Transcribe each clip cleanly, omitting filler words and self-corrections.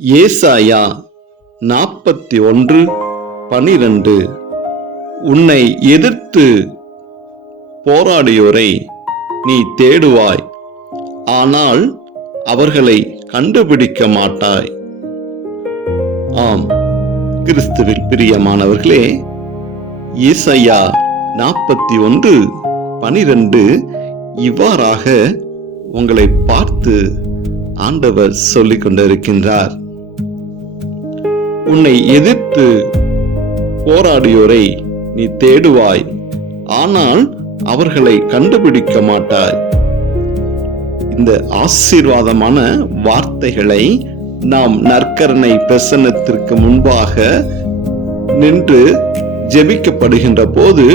ஏசாயா 41:12 உன்னை எதிர்த்து போராடியோரை நீ தேடுவாய், ஆனால் அவர்களை கண்டுபிடிக்க மாட்டாய். ஆம், கிறிஸ்துவில் பிரியமானவர்களே, ஏசாயா 41:12 இவ்வாறாக உங்களை பார்த்து ஆண்டவர் சொல்லிக் கொண்டிருக்கின்றார். உன்னை எதிர்த்து போராடியோரை நீ தேடுவாய், ஆனால் அவர்களை கண்டுபிடிக்க மாட்டாய். இந்த ஆசீர்வாதமான வார்த்தைகளை நாம் நற்கருணை பிரசன்னத்திற்கு முன்பாக நின்று ஜெபிக்கப்படுகின்ற போது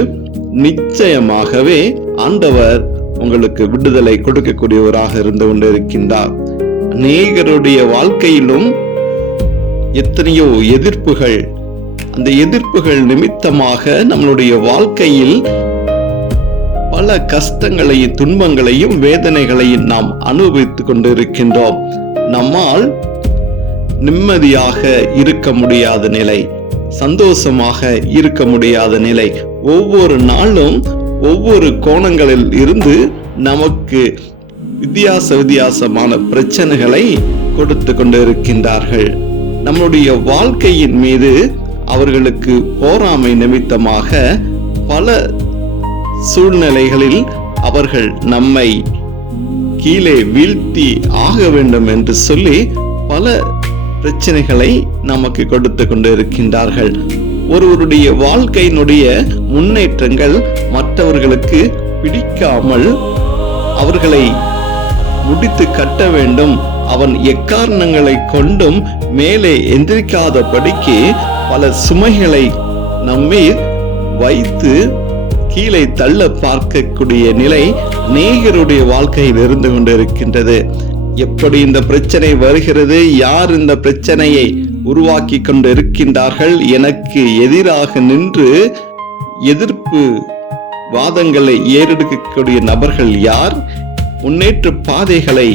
நிச்சயமாகவே ஆண்டவர் உங்களுக்கு விடுதலை கொடுக்கக்கூடியவராக இருந்து கொண்டிருக்கின்றார். அநேகருடைய வாழ்க்கையிலும் எத்தனையோ எதிர்ப்புகள், அந்த எதிர்ப்புகள் நிமித்தமாக நம்மளுடைய வாழ்க்கையில் பல கஷ்டங்களையும் துன்பங்களையும் வேதனைகளையும் நாம் அனுபவித்துக் கொண்டிருக்கின்றோம். நம்மால் நிம்மதியாக இருக்க முடியாத நிலை, சந்தோஷமாக இருக்க முடியாத நிலை, ஒவ்வொரு நாளும் ஒவ்வொரு கோணங்களில் இருந்து நமக்கு வித்தியாசமான பிரச்சனைகளை கொடுத்து கொண்டிருக்கின்றார்கள். நம்முடைய வாழ்க்கையின் மீது அவர்களுக்கு பொறாமை நிமித்தமாக பல சூழ்நிலைகளில் அவர்கள் நம்மை கீழே வீழ்த்தி ஆக வேண்டும் என்று சொல்லி பல பிரச்சனைகளை நமக்கு கொடுத்து கொண்டிருக்கின்றார்கள். ஒருவருடைய வாழ்க்கையினுடைய முன்னேற்றங்கள் மற்றவர்களுக்கு பிடிக்காமல் அவர்களை முடித்து கட்ட வேண்டும், அவன் எக்காரணங்களை கொண்டும் மேலே எந்திரிக்காதபடிக்கு பல சுமைகளை நம்மை வைத்து கீழே தள்ள பார்க்கக்கூடிய நிலை அநேகருடைய வாழ்க்கையில் இருந்து கொண்டிருக்கின்றது. எப்படி இந்த பிரச்சனை வருகிறது, யார் இந்த பிரச்சனையை உருவாக்கி கொண்டு இருக்கின்றார்கள், எனக்கு எதிராக நின்று எதிர்ப்பு வாதங்களை ஏறெடுக்கக்கூடிய நபர்கள் யார், முன்னேற்ற பாதைகளை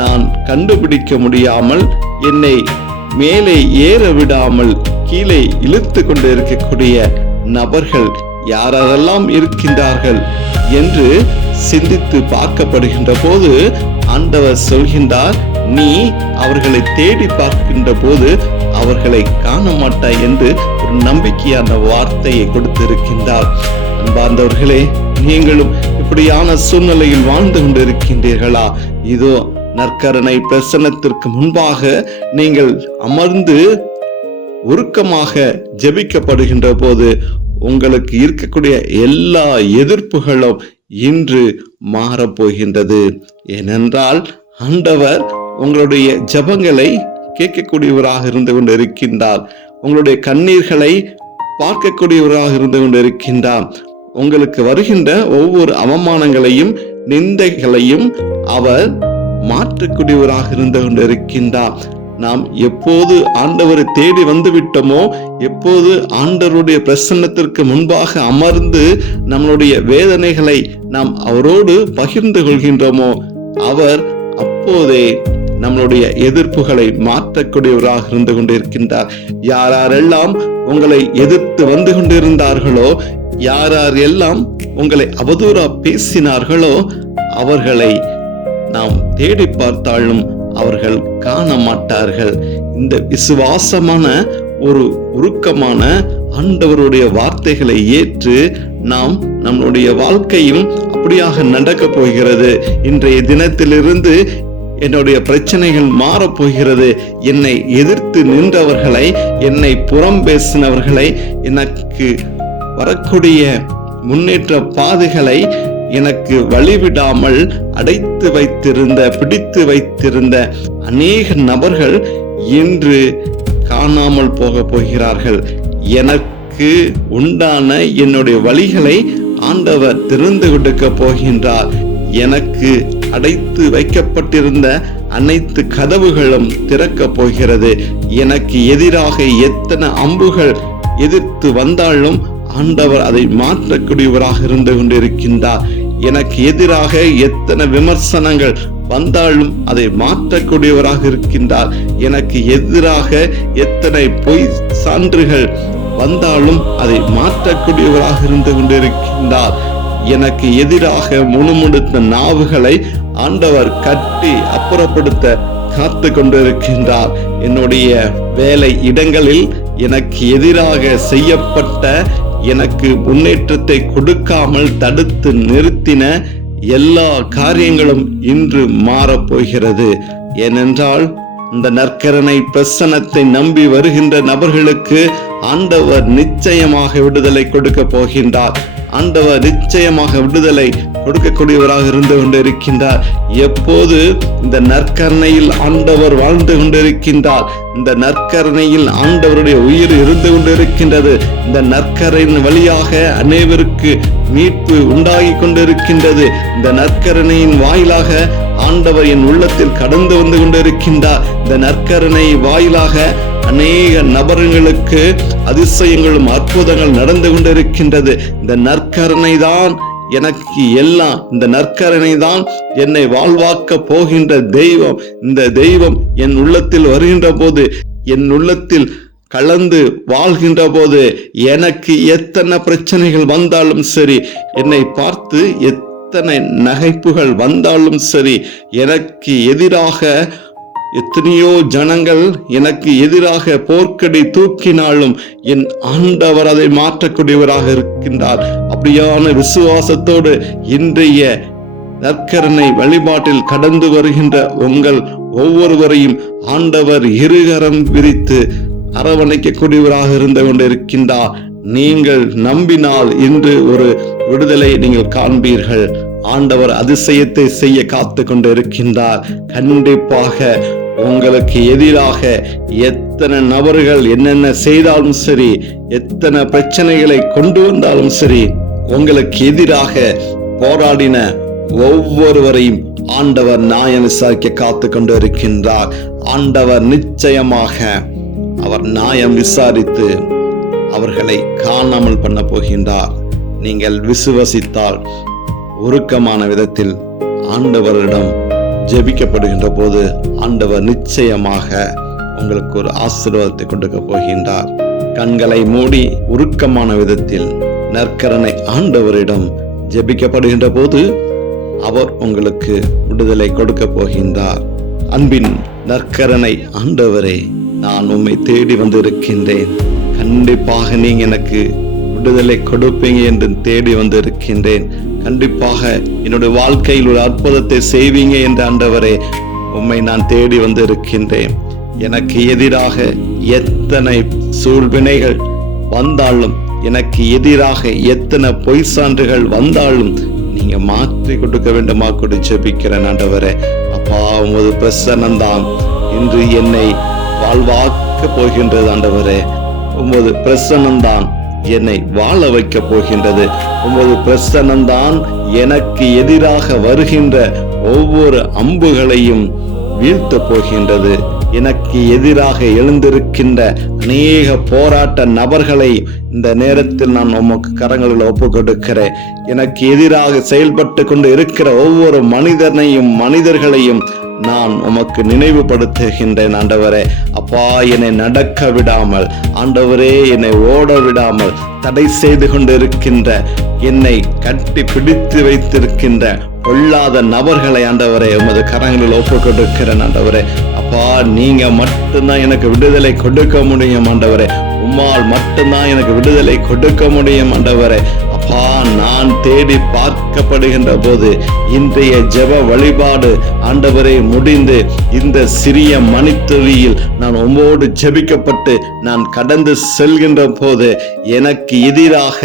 நான் கண்டுபிடிக்க முடியாமல் என்னை மேலே ஏற விடாமல் கீழே இழுத்து கொண்டு இருக்கக்கூடிய நபர்கள் யாரெல்லாம் இருக்கின்றார்கள் என்று சிந்தித்து பார்க்கப்படுகின்ற போது ஆண்டவர் சொல்கின்றார், நீ அவர்களை தேடி பார்க்கின்ற போது அவர்களை காண மாட்டாய் என்று ஒரு நம்பிக்கையான வார்த்தையை கொடுத்திருக்கின்றார். அன்பார்ந்தவர்களே, நீங்களும் இப்படியான சூழ்நிலையில் வாழ்ந்து கொண்டிருக்கின்றீர்களா? இதோ நற்கருணை பிரசன்னத்திற்கு முன்பாக நீங்கள் அமர்ந்து உருக்கமாக ஜெபிக்கப்படுகின்ற போது உங்களுக்கு இருக்கக்கூடிய எல்லா எதிர்ப்புகளும் இன்று மாறப்போகின்றது. ஏனென்றால் ஆண்டவர் உங்களுடைய ஜெபங்களை கேட்கக்கூடியவராக இருந்து கொண்டிருக்கின்றார். உங்களுடைய கண்ணீர்களை பார்க்கக்கூடியவராக இருந்து கொண்டிருக்கின்றார். உங்களுக்கு வருகின்ற ஒவ்வொரு அவமானங்களையும் நிந்தைகளையும் அவர் மாற்றக்கூடியவராக இருந்து கொண்டிருக்கின்றார். நாம் எப்போது ஆண்டவரை தேடி வந்து விட்டோமோ, எப்போது ஆண்டவருடைய பிரசன்னத்திற்கு முன்பாக அமர்ந்து நம்மளுடைய வேதனைகளை நாம் அவரோடு பகிர்ந்து கொள்கின்றோமோ, அவர் அப்போதே நம்மளுடைய எதிர்ப்புகளை மாற்றக்கூடியவராக இருந்து கொண்டிருக்கின்றார். யாரெல்லாம் உங்களை எதிர்த்து வந்து கொண்டிருந்தார்களோ, யாரெல்லாம் உங்களை அவதூறா பேசினார்களோ, அவர்களை நாம் தேடி பார்த்தாலும் அவர்கள் காண மாட்டார்கள். இந்த விசுவாசமான ஒரு உருக்கமான ஆண்டவருடைய வார்த்தைகளை ஏற்று நாம் நம்மளுடைய வாழ்க்கையும் அப்படியாக நடக்க போகிறது. இன்றைய தினத்திலிருந்து என்னுடைய பிரச்சனைகள் மாறப்போகிறது. என்னை எதிர்த்து நின்றவர்களை, என்னை புறம் பேசினவர்களை, எனக்கு வரக்கூடிய முன்னேற்ற பாதைகளை எனக்கு வழிவிடாமல் அடைத்து வைத்திருந்த, பிடித்து வைத்திருந்த அநேக நபர்கள் இன்று காணாமல் போக போகிறார்கள். எனக்கு உண்டான என்னுடைய வழிகளை ஆண்டவர் திறந்து கொடுக்க போகின்றார். எனக்கு அடைத்து வைக்கப்பட்டிருந்த அனைத்து கதவுகளும் திறக்க போகிறது. எனக்கு எதிராக எத்தனை அம்புகள் எதிர்த்து வந்தாலும் ஆண்டவர் அதை மாற்றக்கூடியவராக இருந்து கொண்டிருக்கின்றார். எனக்கு எதிராக எத்தனை விமர்சனங்கள் வந்தாலும் அதை மாற்றக்கூடியவராக இருக்கின்றார். எனக்கு எதிராக எத்தனை பொய் சான்றுகள் வந்தாலும் அதை மாற்றக்கூடியவராக இருந்து கொண்டிருக்கின்றார். எனக்கு எதிராக முணுமுணுத்த நாவுகளை ஆண்டவர் கட்டி அப்புறப்படுத்த காத்து கொண்டிருக்கின்றார். என்னுடைய வேலை இடங்களில் எனக்கு எதிராக செய்யப்பட்ட, எனக்கு முன்னேற்றத்தை கொடுக்காமல் தடுத்து நிறுத்தின எல்லா காரியங்களும் இன்று மாறப்போகிறது. ஏனென்றால் இந்த நற்கருணை பிரசன்னத்தை நம்பி வருகின்ற நபர்களுக்கு ஆண்டவர் நிச்சயமாக விடுதலை கொடுக்க போகின்றார். ஆண்டவர் நிச்சயமாக விடுதலை கொடுக்கக்கூடியவராக இருந்து கொண்டிருக்கின்றார். எப்போது இந்த நற்கருணையில் ஆண்டவர் வாழ்ந்து கொண்டிருக்கின்றார், இந்த நற்கருணையில் ஆண்டவருடைய உயிர் இருந்து கொண்டிருக்கின்றது, இந்த நற்கரையின் வழியாக அனைவருக்கு மீட்பு உண்டாகி கொண்டிருக்கின்றது, இந்த நற்கருணையின் வாயிலாக ஆண்டவர் என் உள்ளத்தில் கடந்து வந்து கொண்டிருக்கின்றார், இந்த நற்கருணை வாயிலாக அநேக நபர்களுக்கு அதிசயங்களும் அற்புதங்கள் நடந்து கொண்டிருக்கின்றது. இந்த நற்கருணை தான் எனக்கு எல்லாம், இந்த நற்கருணை தான் என்னை வாழ்வாக்க போகின்ற தெய்வம். இந்த தெய்வம் என் உள்ளத்தில் வருகின்ற போது, என் உள்ளத்தில் கலந்து வாழ்கின்ற போது, எனக்கு எத்தனை பிரச்சனைகள் வந்தாலும் சரி, என்னை பார்த்து எத்தனை நகைப்புகள் வந்தாலும் சரி, எனக்கு எதிராக எத்தனையோ ஜனங்கள் எனக்கு எதிராக போர்க்கடி தூக்கினாலும் என் ஆண்டவர் அதை மாற்றக்கூடியவராக இருக்கின்றார். அப்படியான விசுவாசத்தோடு இன்றைய நற்கருணை வழிபாட்டில் கடந்து வருகின்ற உங்கள் ஒவ்வொருவரையும் ஆண்டவர் இருகரம் விரித்து அரவணைக்கக்கூடியவராக இருந்து கொண்டிருக்கின்றார். நீங்கள் நம்பினால் இன்று ஒரு விடுதலை நீங்கள் காண்பீர்கள். ஆண்டவர் அதிசயத்தை செய்ய காத்து கொண்டு இருக்கின்றார். கண்டிப்பாக உங்களுக்கு எதிராக எத்தனை நபர்கள் என்னென்ன செய்தாலும் சரி, எத்தனை பிரச்சனைகளை கொண்டு வந்தாலும் சரி, உங்களுக்கு எதிராக போராடின ஒவ்வொருவரையும் ஆண்டவர் நியாயம் விசாரிக்க காத்து கொண்டு இருக்கின்றார். ஆண்டவர் நிச்சயமாக அவர் நியாயம் விசாரித்து அவர்களை காணாமல் பண்ண போகின்றார். நீங்கள் விசுவசித்தால் உருக்கமான விதத்தில் ஆண்டவரிடம் ஜெபிக்கப்படுகின்ற போது ஆண்டவர் நிச்சயமாக உங்களுக்கு ஒரு ஆசீர்வாதத்தை கொடுக்க போகின்றார். கண்களை மூடி உருக்கமான விதத்தில் நற்கருணை ஆண்டவரிடம் ஜெபிக்கப்படுகின்ற போது அவர் உங்களுக்கு விடுதலை கொடுக்க போகின்றார். அன்பின் நற்கருணை ஆண்டவரே, நான் உம்மை தேடி வந்து இருக்கின்றேன். கண்டிப்பாக நீங்க எனக்கு விடுதலை கொடுப்பீங்க என்று தேடி வந்து இருக்கின்றேன். கண்டிப்பாக என்னுடைய வாழ்க்கையில் ஒரு அற்புதத்தை செய்வீங்க என்ற ஆண்டவரே, உம்மை நான் தேடி வந்து இருக்கின்றேன். எனக்கு எதிராக எத்தனை சூழ்வினைகள் வந்தாலும், எனக்கு எதிராக எத்தனை பொய் சான்றுகள் வந்தாலும் நீங்க மாற்றி கொடுக்க வேண்டுமா கூட ஜெபிக்கிறேன் ஆண்டவரே. அப்பா, உமது பிரசன்னம்தான் இன்று என்னை வாழ்வாக்க போகின்றது ஆண்டவரே. உமது பிரசன்னம்தான் என்னை வாழ வைக்க போகின்றது. உமது பிரசன்னம்தான் எனக்கு எதிராக வருகின்ற ஒவ்வொரு அம்புகளையும் வீழ்த்த போகின்றது. எனக்கு எதிராக எழுந்திருக்கின்ற அநேக போராட்ட நபர்களை இந்த நேரத்தில் நான் உமக்கு கரங்களில் ஒப்பு கொடுக்கிறேன். எனக்கு எதிராக செயல்பட்டு கொண்டு இருக்கிற ஒவ்வொரு மனிதர்களையும் நான் உமக்கு நினைவுபடுத்துகின்றேன் ஆண்டவரே. அப்பா, என்னை நடக்க விடாமல், ஆண்டவரே என்னை ஓட விடாமல் தடை செய்து கொண்டு இருக்கின்ற, என்னை கட்டி பிடித்து வைத்திருக்கின்ற பொல்லாத நபர்களை ஆண்டவரே உமது கரங்களில் ஒப்பு கொடுக்கிறேன் ஆண்டவரே. அப்பா, நீங்க மட்டும்தான் எனக்கு விடுதலை கொடுக்க முடியும் ஆண்டவரே. உம்மால் மட்டும்தான் எனக்கு விடுதலை கொடுக்க முடியும் ஆண்டவரே. அப்பா, நான் தேடி பார்க்கப்படுகின்ற போது இன்றைய ஜெப வழிபாடு ஆண்டவரே முடிந்து இந்த சிறிய மணித்துளியில் நான் உம்மோடு ஜெபிக்கப்பட்டு நான் கடந்து செல்கின்ற போது எனக்கு எதிராக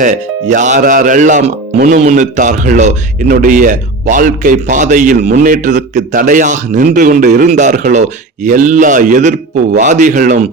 யாரெல்லாம் முணுமுணுத்தார்களோ, என்னுடைய வாழ்க்கை பாதையில் முன்னேற்றத்துக்கு தடையாக நின்று கொண்டு இருந்தார்களோ, எல்லா எதிர்ப்பு வாதிகளும்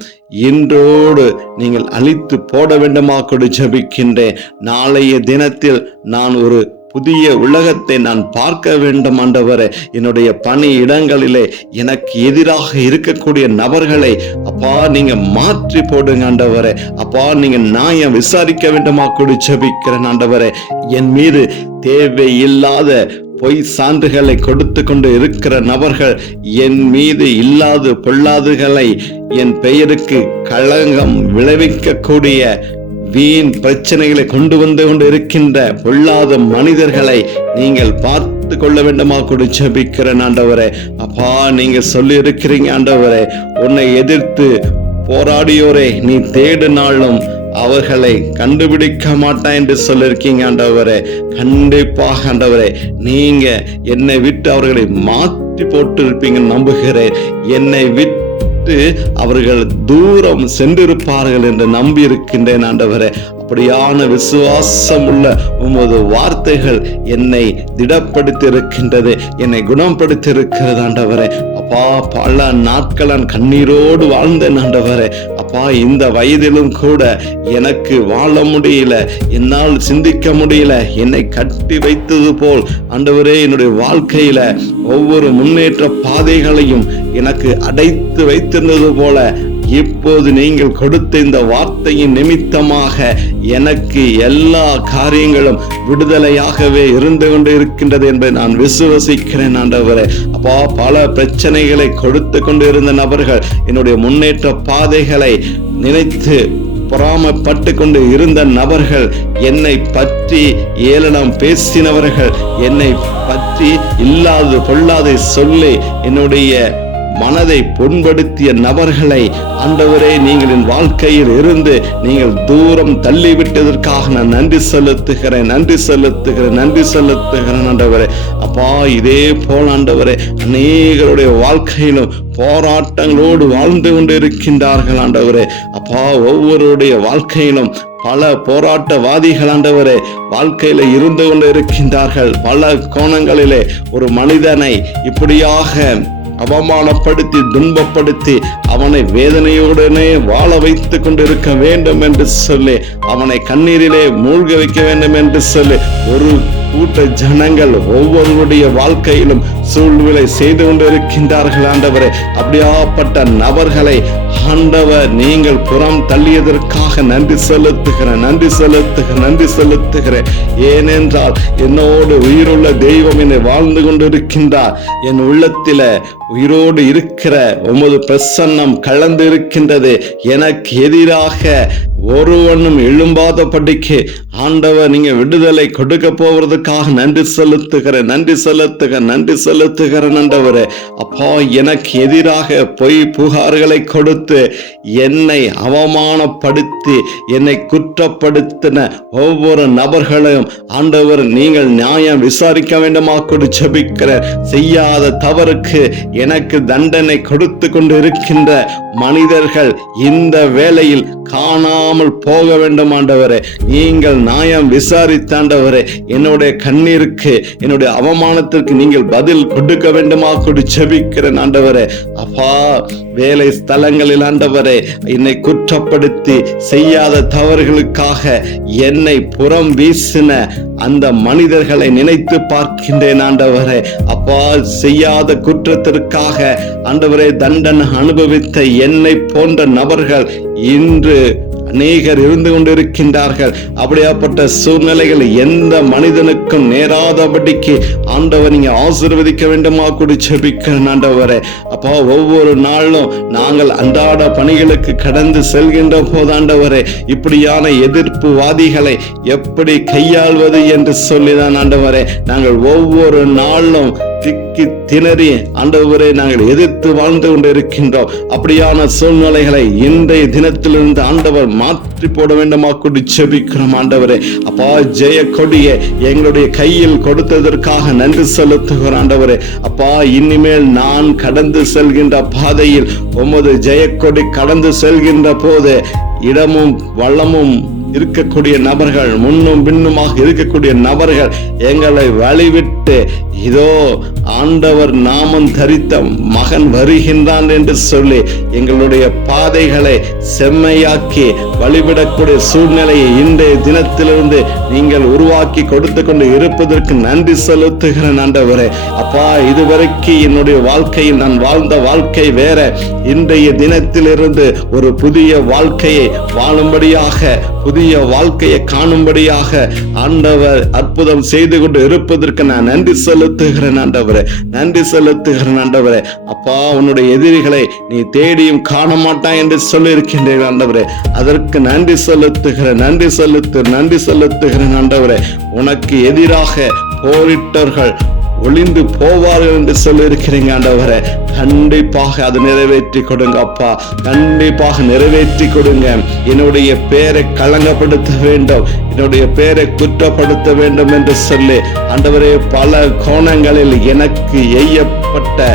இன்றோடு நீங்கள் அழித்து போட வேண்டுமா கொடு ஜெபிக்கின்றேன். நாளைய தினத்தில் நான் ஒரு புதிய உலகத்தை நான் பார்க்க வேண்டும் ஆண்டவரே. என்னுடைய பணி இடங்களிலே எனக்கு எதிராக இருக்கக்கூடிய நபர்களை அப்பா நீங்க மாற்றி போடுங்க ஆண்டவரே. அப்பா, நீங்க நியாயம் விசாரிக்க வேண்டுமா கொடு ஜெபிக்கிறேன் ஆண்டவரே. என் மீது தேவையில்லாத பொய் சான்றுகளை கொடுத்து கொண்டு இருக்கிற நபர்கள், என் மீது இல்லாது பொல்லாதுகளை, என் பெயருக்கு களங்கம் விளைவிக்கக்கூடிய வீண் பிரச்சனைகளை கொண்டு வந்து கொண்டு இருக்கின்ற பொல்லாத மனிதர்களை நீங்கள் பார்த்து கொள்ள வேண்டுமா கூட ஜெபிக்கிறேன் ஆண்டவரே. அப்பா, நீங்க சொல்லி இருக்கிறீங்க ஆண்டவரே, உன்னை எதிர்த்து போராடியோரை நீ தேடினாலும் அவர்களை கண்டுபிடிக்க மாட்டான் என்று சொல்லியிருக்கீங்க ஆண்டவரே. கண்டிப்பாக ஆண்டவரே, நீங்க என்னை விட்டு அவர்களை மாற்றி போட்டு இருப்பீங்க நம்புகிறேன். என்னை விட்டு அவர்கள் தூரம் சென்றிருப்பார்கள் என்று நம்பி இருக்கின்றேன் ஆண்டவரே. அப்படியான விசுவாசம் உள்ள உமது வார்த்தைகள் என்னை திடப்படுத்தி இருக்கின்றது, என்னை குணப்படுத்தி இருக்கிறது ஆண்டவரே. அப்பா, பல நாட்கள் நான் கண்ணீரோடு வாழ்ந்தேன் ஆண்டவரே. அப்பா, இந்த வயதிலும் கூட எனக்கு வாழ முடியல, என்னால் சிந்திக்க முடியல. என்னை கட்டி வைத்தது போல் ஆண்டவரே, என்னுடைய வாழ்க்கையில ஒவ்வொரு முன்னேற்ற பாதைகளையும் எனக்கு அடைத்து வைத்திருந்தது போல இப்போது நீங்கள் கொடுத்த இந்த வார்த்தையின் நிமித்தமாக எனக்கு எல்லா காரியங்களும் விடுதலையாகவே இருந்து கொண்டு இருக்கின்றது என்பதை நான் விசுவசிக்கிறேன் ஆண்டவரே. அப்பா, பல பிரச்சனைகளை கொடுத்து கொண்டு இருந்த நபர்கள், என்னுடைய முன்னேற்ற பாதைகளை நினைத்து பொறாமப்பட்டு கொண்டு இருந்த நபர்கள், என்னை பற்றி ஏளனம் பேசினவர்கள், என்னை பற்றி இல்லாது பொல்லாதை சொல்லி என்னுடைய மனதை புண்படுத்திய நபர்களை ஆண்டவரே, நீங்கள் என் வாழ்க்கையில் இருந்து நீங்கள் தூரம் தள்ளிவிட்டதற்காக நான் நன்றி செலுத்துகிறேன் ஆண்டவரே. அப்பா, இதே போல் ஆண்டவரே, அநேகருடைய வாழ்க்கையிலும் போராட்டங்களோடு வாழ்ந்து கொண்டு இருக்கின்றார்கள் ஆண்டவரே. அப்பா, ஒவ்வொருடைய வாழ்க்கையிலும் பல போராட்டவாதிகள் ஆண்டவரே வாழ்க்கையில இருந்து கொண்டு இருக்கின்றார்கள். பல கோணங்களிலே ஒரு மனிதனை இப்படியாக அவமானப்படுத்தி துன்பப்படுத்தி அவனை வேதனையுடனே வாழ வைத்து கொண்டிருக்க வேண்டும் என்று சொல்லி, அவனை கண்ணீரிலே மூழ்க வைக்க வேண்டும் என்று சொல்லி ஒரு கூட்ட ஜனங்கள் ஒவ்வொருடைய வாழ்க்கையிலும் சூழ்நிலை செய்து கொண்டிருக்கின்றார்கள் ஆண்டவரே. அப்படியாப்பட்ட நபர்களை ஆண்டவர் நீங்கள் புறம் தள்ளியதற்காக நன்றி செலுத்துகிறேன். ஏனென்றால் என்னோடு உயிருள்ள தெய்வம் என்னை வாழ்ந்து கொண்டிருக்கின்றார். என் உள்ளத்தில உயிரோடு இருக்கிற உமது பிரசன்னம் கலந்து இருக்கின்றது. எனக்கு எதிராக ஒருவனும் எழும்பாதபடிக்கு ஆண்டவர் நீங்க விடுதலை கொடுக்க போவதற்காக நன்றி செலுத்துகிறேன் ஆண்டவரே. அப்பா, எனக்கு எதிராக பொய் புகார்களை கொடுத்து என்னை அவமானப்படுத்தி என்னை குற்றப்படுத்தின ஒவ்வொரு நபர்களையும் ஆண்டவர் நீங்கள் நியாயம் விசாரிக்க வேண்டுமா கொடு ஜெபிக்கிறேன். செய்யாத தவறுக்கு எனக்கு தண்டனை கொடுத்து கொண்டு இருக்கின்ற மனிதர்கள் இந்த வேளையில் காணாமல் போக வேண்டும் ஆண்டவரே. நீங்கள் நியாயம் விசாரித்தாண்டவரே, என்னுடைய கண்ணீருக்கு என்னுடைய அவமானத்திற்கு நீங்கள் பதில் கொடுக்க வேண்டுமா கொடு ஜெபிக்கிறேன் ஆண்டவரே. அப்பா, வேலை ஸ்தலங்களில் ஆண்டவரே என்னை குற்றப்படுத்தி செய்யாத தவறுகளுக்காக என்னை புறம் வீசின அந்த மனிதர்களை நினைத்து பார்க்கின்றேன் ஆண்டவரே. அப்பா, செய்யாத குற்றத்திற்காக ஆண்டவரே தண்டனை அனுபவித்த என்னை போன்ற நபர்கள் இன்று அநேகர் இருந்து கொண்டிருக்கின்றார்கள். அப்படியாப்பட்ட சூழ்நிலைகள் எந்த மனிதனுக்கும் நேராதபடிக்கு ஆண்டவர் நீங்க ஆசீர்வதிக்க வேண்டுமா கூட ஜெபிக்கிறேன் ஆண்டவரே. அப்பா, ஒவ்வொரு நாளும் நாங்கள் அன்றாட பணிகளுக்கு கடந்து செல்கின்ற போது ஆண்டவரே இப்படியான எதிர்ப்புவாதிகளை எப்படி கையாள்வது என்று சொல்லிதான் ஆண்டவரே நாங்கள் ஒவ்வொரு நாளும் திக்கி திணறி ஆண்டவரே நாங்கள் எதிர்த்து வாழ்ந்து கொண்டு இருக்கின்றோம். அப்படியான சூழ்நிலைகளை இன்றைய தினத்திலிருந்து ஆண்டவர் மாற்றி போட வேண்டுமா கொண்டு ஜெபிக்கிறோம் ஆண்டவரே. அப்பா, ஜெய கொடியை எங்களுடைய கையில் கொடுத்ததற்காக நன்றி செலுத்துகிறோம் ஆண்டவரே. அப்பா, இனிமேல் நான் கடந்து செல்கின்ற பாதையில் உமது ஜெயக்கொடி கடந்து செல்கின்ற போது இடமும் வளமும் இருக்கக்கூடிய நபர்கள், முன்னும் பின்னுமாக இருக்கக்கூடிய நபர்கள் எங்களை வழிவிட்டு இதோ ஆண்டவர் நாமம் தரித்த மகன் வருகின்றான் என்று சொல்லி எங்களுடைய பாதைகளை செம்மையாக்கி வழிவிடக்கூடிய சூழ்நிலையை இன்றைய தினத்திலிருந்து நீங்கள் உருவாக்கி கொடுத்து கொண்டு இருப்பதற்கு நன்றி செலுத்துகிறேன் ஆண்டவரே. அப்பா, இதுவரைக்கும் என்னுடைய வாழ்க்கையில் நான் வாழ்ந்த வாழ்க்கை வேற. இன்றைய தினத்திலிருந்து ஒரு புதிய வாழ்க்கையை வாழும்படியாக, புதிய வாழ்க்கையை காணும்படியாக ஆண்டவர் அற்புதம் செய்து கொண்டு இருப்பதற்கு நான் நன்றி செலுத்துகிறேன் ஆண்டவரே, நன்றி செலுத்துகிறேன் ஆண்டவரே. அப்பா, உன்னுடைய எதிரிகளை நீ தேடியும் காண மாட்டாய் என்று சொல்லி இருக்கின்றேன் ஆண்டவரே. அதற்கு நன்றி செலுத்துகிறேன், நன்றி செலுத்துகிறேன் ஆண்டவரே. உனக்கு எதிராக போரிட்டவர்கள் ஒளிந்து போவார்கள் என்று சொல்லியிருக்கிறீங்க ஆண்டவரே. கண்டிப்பாக அதை நிறைவேற்றி கொடுங்க அப்பா, கண்டிப்பாக நிறைவேற்றி கொடுங்க. என்னுடைய பேரை களங்கப்படுத்த வேண்டும், என்னுடைய பேரை குற்றப்படுத்த வேண்டும் என்று சொல்லி ஆண்டவரே, பல கோணங்களில் எனக்கு எய்யப்பட்ட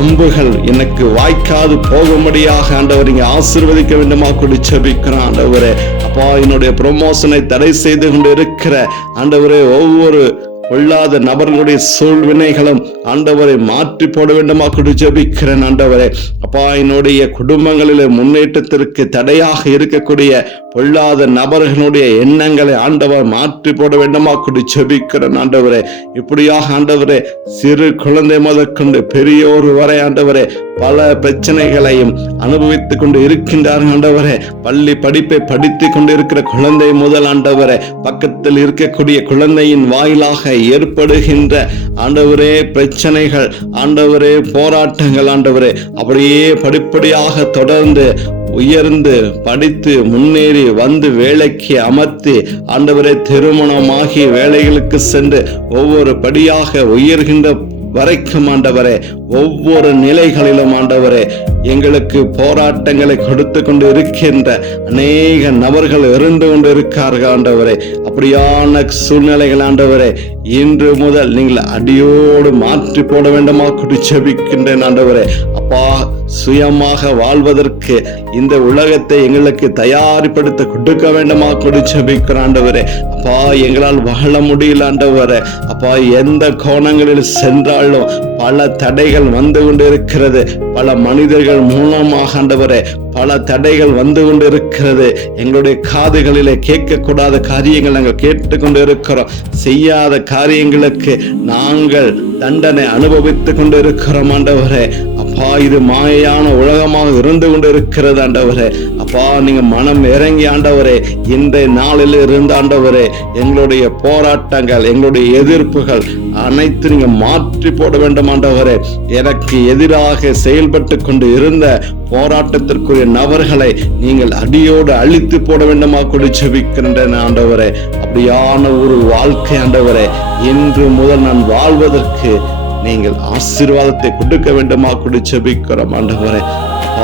அம்புகள் எனக்கு வாய்க்காது போகும்படியாக ஆண்டவர் இங்க ஆசீர்வதிக்க வேண்டுமா கொண்டு ஜெபிக்கிறேன் ஆண்டவரே. அப்பா, என்னுடைய ப்ரமோஷனை தடை செய்து கொண்டு இருக்கிற ஆண்டவரே, ஒவ்வொரு கொள்ளாத நபர்களுடைய சூழ்வினைகளும் ஆண்டவரை மாற்றி போட வேண்டுமா கொண்டு ஜெபிக்கிறேன் ஆண்டவரே. அப்பா, என்னுடைய குடும்பங்களிலே முன்னேற்றத்திற்கு தடையாக இருக்கக்கூடிய பொல்லாத நபர்களுடைய எண்ணங்களை ஆண்டவர் மாற்றி போட வேண்டுமா கொண்டு ஜெபிக்கிறேன் ஆண்டவரே. இப்படியாக ஆண்டவரே, சிறு குழந்தை முதற்கொண்டு பெரியோர் வரை ஆண்டவரே பல பிரச்சனைகளையும் அனுபவித்துக் கொண்டு இருக்கின்றார்கள் ஆண்டவரே. பள்ளி படிப்பை படித்துக் கொண்டு இருக்கிற குழந்தை முதல் ஆண்டவரே, பக்கத்தில் இருக்கக்கூடிய குழந்தையின் வாயிலாக ஏற்படுகின்ற ஆண்டவரே பிரச்சனைகள், ஆண்டவரே போராட்டங்கள் ஆண்டவரே, அப்படியே படிப்படியாக தொடர்ந்து உயர்ந்து படித்து முன்னேறி வந்து வேலைக்கு அமர்த்தி ஆண்டவரே திருமணமாகி வேலைகளுக்கு சென்று ஒவ்வொரு படியாக உயர்கின்ற வரைக்கும் ஆண்டவரே, ஒவ்வொரு நிலைகளிலும் ஆண்டவரே எங்களுக்கு போராட்டங்களை கொடுத்து கொண்டு இருக்கின்ற அநேக நபர்கள் இருந்து கொண்டு இருக்கார்கள் ஆண்டவரே. அப்படியான சூழ்நிலைகள் ஆண்டவரே, இன்று முதல் நீங்கள் அடியோடு மாற்றி போட வேண்டுமா கொண்டு ஜெபிக்கின்றேன் ஆண்டவரே. அப்பா, சுயமாக வாழ்வதற்கு இந்த உலகத்தை எங்களுக்கு தயாரிப்படுத்த கொடுக்க வேண்டுமா கொண்டு ஜெபிக்கிறேன் ஆண்டவரே. அப்பா, எங்களால் வாழ முடியல ஆண்டவரே. அப்பா, எந்த கோணங்களில் சென்றாலும் பல தடைகள் வந்து கொண்டு இருக்கிறது, பல மனிதர்கள் மூலமாக ஆண்டவரே பல தடைகள் வந்து கொண்டு இருக்கிறது. எங்களுடைய காதுகளிலே கேட்கக்கூடாத காரியங்கள் நாங்கள் கேட்டுக்கொண்டு இருக்கிறோம், செய்யாத காரியங்களுக்கு நாங்கள் தண்டனை அனுபவித்துக் கொண்டு இருக்கிறோம் ஆண்டவரே. அப்பா, இது மாயான உலகமாக இருந்து கொண்டு இருக்கிறது ஆண்டவரே. அப்பா, நீங்க மனம் இறங்கி ஆண்டவரே இன்றைய நாளில் இருந்து ஆண்டவரே எங்களுடைய போராட்டங்கள், எங்களுடைய எதிர்ப்புகள் அனைத்து நீங்க மாற்றி போட வேண்டும் ஆண்டவரே. எனக்கு எதிராக செயல்பட்டு கொண்டு இருந்த போராட்டத்திற்குரிய நபர்களை நீங்கள் அடியோடு அழித்து போட வேண்டுமா கொண்டு ஜெபிக்கின்றேன் ஆண்டவரே. அப்படியான ஒரு வாழ்க்கை ஆண்டவரே, இன்று முதல் நான் வாழ்வதற்கு நீங்கள் ஆசீர்வாதத்தை கொடுக்க வேண்டுமா கொண்டு ஜெபிக்கிறோம் ஆண்டவரே.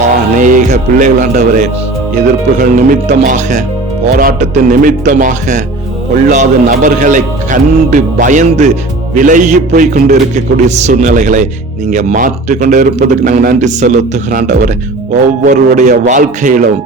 அநேக பிள்ளைகள் ஆண்டவரே எதிர்ப்புகள் நிமித்தமாக, போராட்டத்தின் நிமித்தமாக பொல்லாத நபர்களை கண்டு பயந்து விலகி போய் கொண்டு இருக்கக்கூடிய சூழ்நிலைகளை நீங்க மாற்றிக்கொண்டு இருப்பதுக்கு நாங்கள் நன்றி செலுத்துகிறோம் ஆண்டவரே. ஒவ்வொருடைய வாழ்க்கையிலும்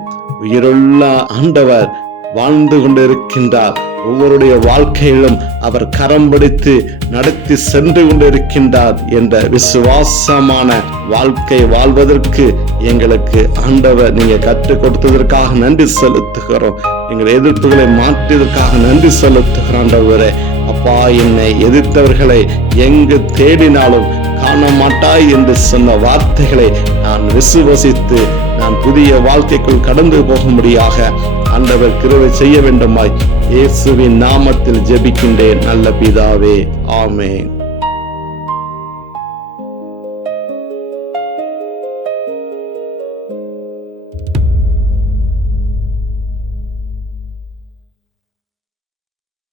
உயிருள்ள ஆண்டவர் வாழ்ந்து கொண்டு இருக்கின்றார். ஒவ்வொருடைய வாழ்க்கையிலும் அவர் கரம் பிடித்து நடத்தி சென்று கொண்டு இருக்கின்றார் என்ற விசுவாசமான வாழ்க்கை வாழ்வதற்கு எங்களுக்கு ஆண்டவர் நீங்க கற்றுக் கொடுத்ததற்காக நன்றி செலுத்துகிறோம். எங்கள் எதிர்ப்புகளை மாற்றியதற்காக நன்றி செலுத்துகிறோம் ஆண்டவரே. அப்பா, என்னை எதிர்த்தவர்களை எங்கு தேடினாலும் காண மாட்டாய் என்று சொன்ன வார்த்தைகளை நான் விசுவசித்து நான் புதிய வாழ்க்கைக்குள் கடந்து போகும்படியாக ஆண்டவர் கிருபை செய்ய வேண்டுமாய் இயேசுவின் நாமத்தில் ஜெபிக்கின்றேன் நல்ல பிதாவே, ஆமென்.